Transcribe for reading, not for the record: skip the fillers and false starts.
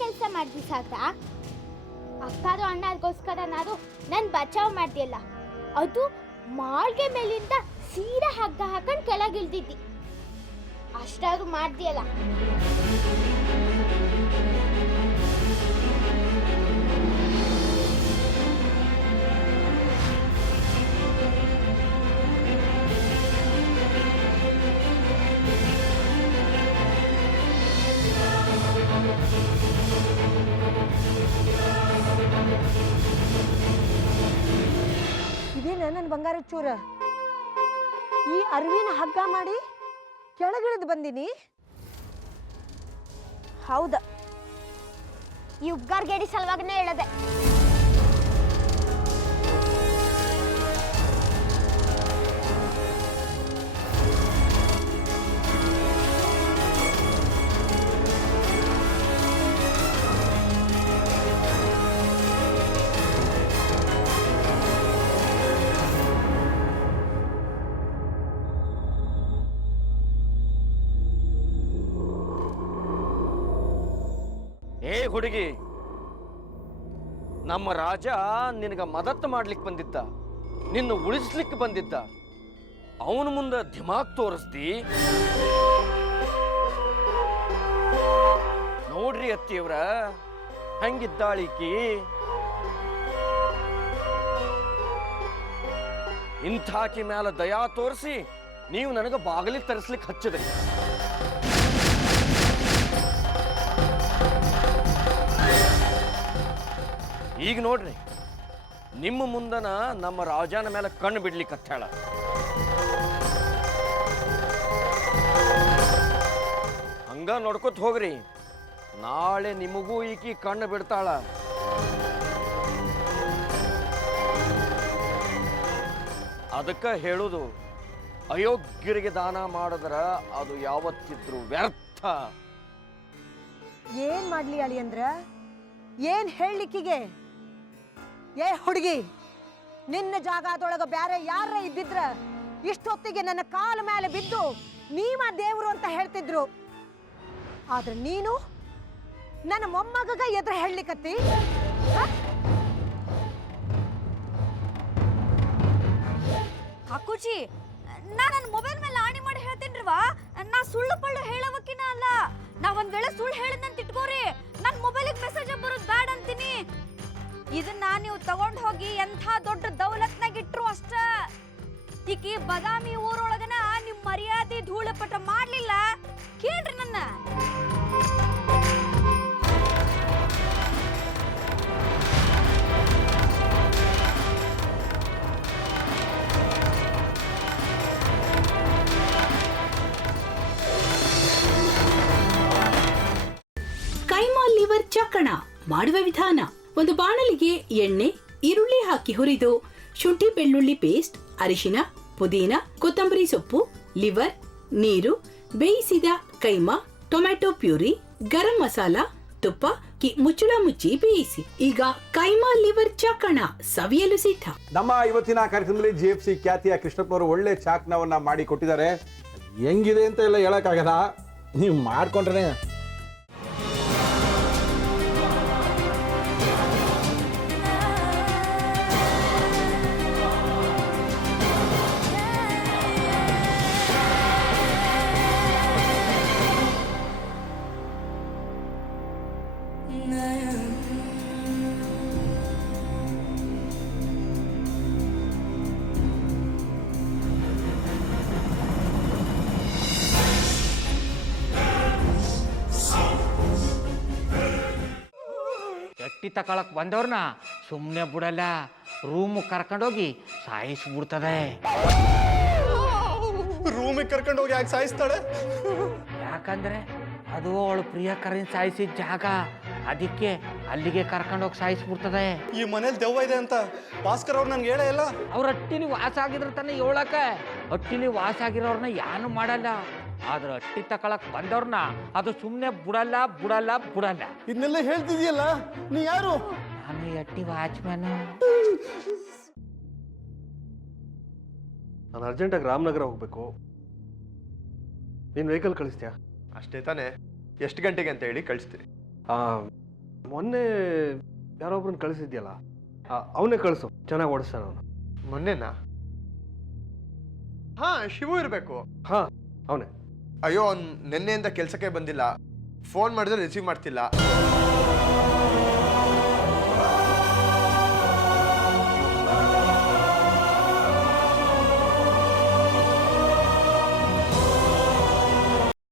ಕೆಲಸ ಮಾಡ್ದಿ ಸಾಕ? ಅಕ್ಕಾರು ಅಣ್ಣಗೋಸ್ಕರನಾರು ನನ್ ಬಚಾವ್ ಮಾಡ್ದಿಯಲ್ಲ, ಅದು ಮಾಳ್ಗೆ ಮೇಲಿಂದ ಸೀದಾ ಹಗ್ಗ ಹಾಕೊಂಡ್ ಕೆಳಗಿಳ್ದಿದ್ದಿ. ಅಷ್ಟಾದ್ರೂ ಮಾಡ್ದಿಯಲ್ಲ. ಇದೇನ ನನ್ನ ಬಂಗಾರ ಚೂರ, ಈ ಅರಿವಿನ ಹಗ್ಗ ಮಾಡಿ ಕೆಳಗಿಳಿದು ಬಂದಿನಿ. ಹೌದ, ಈ ಉಗ್ಗಾರ್ ಗೇಡಿ ಸಲುವಾಗನೇ ಹೇಳದೆ. ಏ ಹುಡುಗಿ, ನಮ್ಮ ರಾಜ ನಿನಗ ಮದತ್ ಮಾಡ್ಲಿಕ್ಕೆ ಬಂದಿದ್ದ, ನಿನ್ನ ಉಳಿಸ್ಲಿಕ್ಕೆ ಬಂದಿದ್ದ. ಅವನ ಮುಂದೆ ದಿಮಾಗ್ ತೋರಿಸ್ದಿ. ನೋಡ್ರಿ ಅತ್ತಿಯವ್ರ, ಹಂಗಿದ್ದಾಳಿಕಿ. ಇಂಥಾಕಿ ಮ್ಯಾಲ ದಯಾ ತೋರಿಸಿ ನೀವು ನನಗ ಬಾಗಿಲಿಗೆ ತರಿಸ್ಲಿಕ್ಕೆ ಹಚ್ಚಿದ್ರಿ. ಈಗ ನೋಡ್ರಿ, ನಿಮ್ಮ ಮುಂದನ ನಮ್ಮ ರಾಜನ ಮೇಲೆ ಕಣ್ಣು ಬಿಡ್ಲಿಕ್ಕೆ ಹತ್ತಾಳ. ಹಂಗ ನೋಡ್ಕೊತ ಹೋಗ್ರಿ, ನಾಳೆ ನಿಮಗೂ ಈಕಿ ಕಣ್ಣು ಬಿಡ್ತಾಳ. ಅದಕ್ಕೆ ಹೇಳುದು, ಅಯೋಗ್ಯರಿಗೆ ದಾನ ಮಾಡಿದ್ರ ಅದು ಯಾವತ್ತಿದ್ರು ವ್ಯರ್ಥ. ಏನ್ ಮಾಡ್ಲಿ ಅಳಿ ಅಂದ್ರ? ಏನ್ ಹೇಳಲಿಕ್ಕಿಗೆ? ಏ ಹುಡುಗಿ, ನಿನ್ನ ಜಾಗದೊಳಗ ಬ್ಯಾರೆ ಯಾರ ಇದ್ದಿದ್ರ ಇಷ್ಟೊತ್ತಿಗೆ ನನ್ನ ಕಾಲ ಮೇಲೆ ಬಿದ್ದು ನೀವ ದೇವ್ರು ಅಂತ ಹೇಳ್ತಿದ್ರು. ಆದ್ರೆ ನೀನು ನನ್ನ ಮೊಮ್ಮಗ ಎದುರು ಹೇಳಲಿಕ್ಕತ್ತಿ. ಅಕ್ಕುಚಿ, ನಾ ನನ್ನ ಮೊಬೈಲ್ ಮೇಲೆ ಆಣಿ ಮಾಡಿ ಹೇಳ್ತೀನ್ರಿವಾ, ನಾ ಸುಳ್ಳು ಪಳ್ಳು ಹೇಳೋವಕ್ಕಿನ ಅಲ್ಲ. ನಾ ಒಂದ್ ವೇಳೆ ಸುಳ್ಳು ಹೇಳಿದಂತ ಇಟ್ಕೋರಿ, ನನ್ನ ಮೊಬೈಲಿಗೆ ಮೆಸೇಜ್ ಬರೋದು ಬ್ಯಾಡ್ ಅಂತೀನಿ. ಇದನ್ನ ನೀವು ತಗೊಂಡ್ ಹೋಗಿ ಎಂಥ ದೊಡ್ಡ ದೌಲತ್ನಾಗ ಇಟ್ರು ಅಷ್ಟ. ಈಕಿ ಬದಾಮಿ ಊರೊಳಗನ ನಿಮ್ ಮರ್ಯಾದೆ ಧೂಳಪಟ ಮಾಡ್ಲಿಲ್ಲ. ಕೇಳ್ರಿ ನನ್ನ. ಕೈಮಾ ಲಿವರ್ ಚಕ್ಕಣ ಮಾಡುವ ವಿಧಾನ: ಒಂದು ಬಾಣಲಿಗೆ ಎಣ್ಣೆ, ಈರುಳ್ಳಿ ಹಾಕಿ ಹುರಿದು ಶುಂಠಿ ಬೆಳ್ಳುಳ್ಳಿ ಪೇಸ್ಟ್, ಅರಿಶಿನ, ಪುದೀನ, ಕೊತ್ತಂಬರಿ ಸೊಪ್ಪು, ಲಿವರ್, ನೀರು, ಬೇಯಿಸಿದ ಕೈಮಾ, ಟೊಮ್ಯಾಟೊ ಪ್ಯೂರಿ, ಗರಂ ಮಸಾಲ, ತುಪ್ಪ ಮುಚ್ಚಳ ಮುಚ್ಚಿ ಬೇಯಿಸಿ. ಈಗ ಕೈಮಾ ಲಿವರ್ ಚಾಕಣ ಸವಿಯಲು ಸಿದ್ಧ. ನಮ್ಮ ಇವತ್ತಿನ ಕಾರ್ಯಕ್ರಮದಲ್ಲಿ GFC ಖ್ಯಾತಿಯ ಕೃಷ್ಣಪ್ಪನವರು ಒಳ್ಳೆ ಚಾಕ್ನವನ್ನ ಮಾಡಿ ಕೊಟ್ಟಿದ್ದಾರೆ. ಹೆಂಗಿದೆ ಅಂತ ಎಲ್ಲ ಹೇಳಕ್ಕಾಗಲ್ಲ, ನೀವು ಮಾಡ್ಕೊಂಡ್ರೆ. ಎಟ್ಟಿ ತಕೊಳಕ್ ಬಂದವ್ರನ್ನ ಸುಮ್ಮನೆ ಬಿಡಲ್ಲ, ರೂಮ್ ಕರ್ಕೊಂಡೋಗಿ ಸಾಯಿಸ್ಬಿಡ್ತದೆ. ರೂಮಿಗೆ ಕರ್ಕೊಂಡೋಗಿ ಯಾಕೆ ಸಾಯಿಸ್ತಾಳೆ? ಯಾಕಂದ್ರೆ ಅದು ಅವಳು ಪ್ರಿಯಕರನ್ ಸಾಯಿಸಿದ ಜಾಗ, ಅದಕ್ಕೆ ಅಲ್ಲಿಗೆ ಕರ್ಕೊಂಡೋಗಿ ಸಾಯಿಸ್ಬಿಡ್ತದೆ. ಈ ಮನೇಲಿ ದೆವ್ವ ಇದೆ ಅಂತ ಭಾಸ್ಕರ್ ಅವ್ರು ನನ್ಗೆ ಹೇಳೇ ಇಲ್ಲ. ಅವ್ರ ಹಟ್ಟಿಲಿ ವಾಸ ಆಗಿದ್ರ ತಾನೆ ಹೇಳಕ. ಹಟ್ಟಿಲಿ ವಾಸ ಆಗಿರೋರ್ನ ಯಾನು ಮಾಡಲ್ಲ, ಆದ್ರೆ ಹಟ್ಟಿ ತಕೊಳಕ್ ಬಂದವ್ರನ್ನ ಅದು ಸುಮ್ಮನೆ ಬಿಡಲ್ಲ ಬಿಡಲ್ಲ ಬಿಡಲ್ಲ. ಇದನ್ನೆಲ್ಲ ಹೇಳ್ತಿದ್ಯಲ್ಲ, ನೀ ಯಾರು? ನಾನು ಹಟ್ಟಿ ವಾಚ್ಮ್ಯಾನ್. ನಾನು ಅರ್ಜೆಂಟಾಗಿ ರಾಮನಗರ ಹೋಗ್ಬೇಕು. ನೀನು ವೆಹಿಕಲ್ ಕಳಿಸ್ತೀಯಾ? ಅಷ್ಟೇ ತಾನೇ? ಎಷ್ಟು ಗಂಟೆಗೆ ಅಂತ ಹೇಳಿ ಕಳಿಸ್ತೀನಿ. ಮೊನ್ನೆ ಯಾರೊಬ್ರನ್ನ ಕಳಿಸಿದ್ಯಲ್ಲ ಅವನೇ ಕಳಿಸು, ಚೆನ್ನಾಗಿ ಓಡಿಸ್ತಾನ ಅವನು. ಮೊನ್ನೆನಾ? ಹಾ, ಶಿವು ಇರಬೇಕು. ಹಾ, ಅವನೇ. ಅಯ್ಯೋ, ಅವ್ನು ನಿನ್ನೆಯಿಂದ ಕೆಲಸಕ್ಕೆ ಬಂದಿಲ್ಲ. ಫೋನ್ ಮಾಡಿದ್ರೆ ರಿಸೀವ್ ಮಾಡ್ತಿಲ್ಲ.